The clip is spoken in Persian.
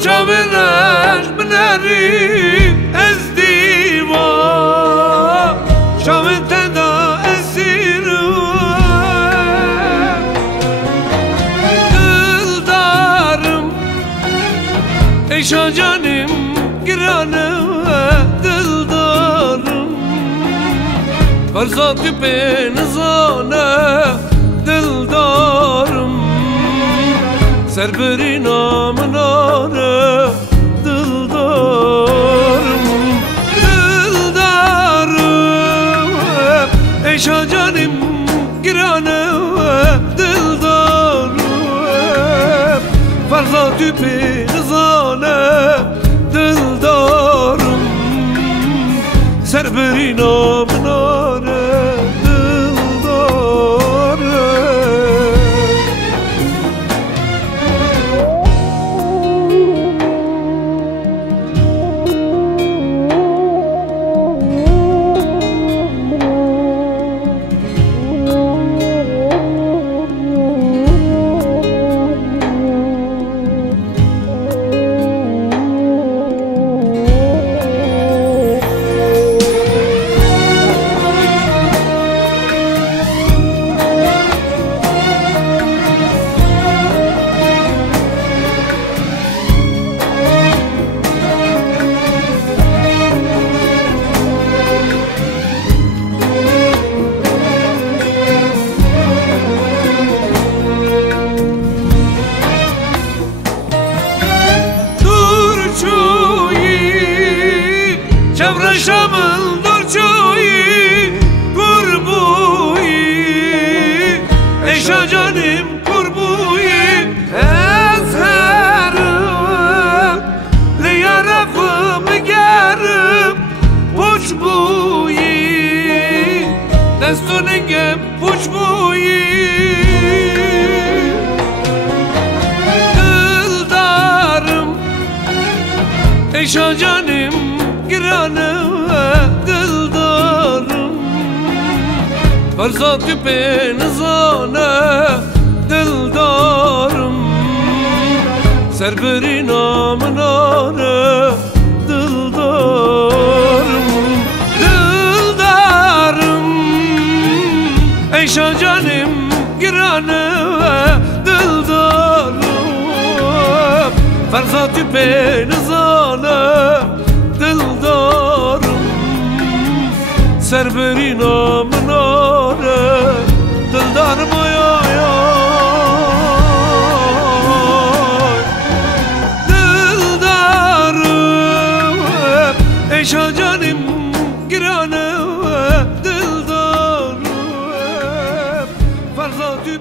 چاویرش بنری از دیوا چاوی تدا اسیرو دلدارم ایشا جانم گرانه دلدارم فرزاتی به نزانه دلدارم سر بری نامناره دلدارم دلدارم ایشا جانم گرانه دلدارم فرزاتی به نزانه دلدارم سر بری نامناره Çavrşamın durçuyi kurbuyi eşa canım kurbuyi ezherim liyarafım gerim puç buyi destuningem puç buyi dıldarım eşa canım گرانه دلدارم فرزاتی به نزانه دلدارم سر بری نامناره دلدارم دلدارم ایشا جانم گرانه دلدارم فرزاتی به نزانه دلدارم سر بری نامناره دلدارم آی آی آی دلدارم ایشا جانم گرانه دلدارم فرزاتی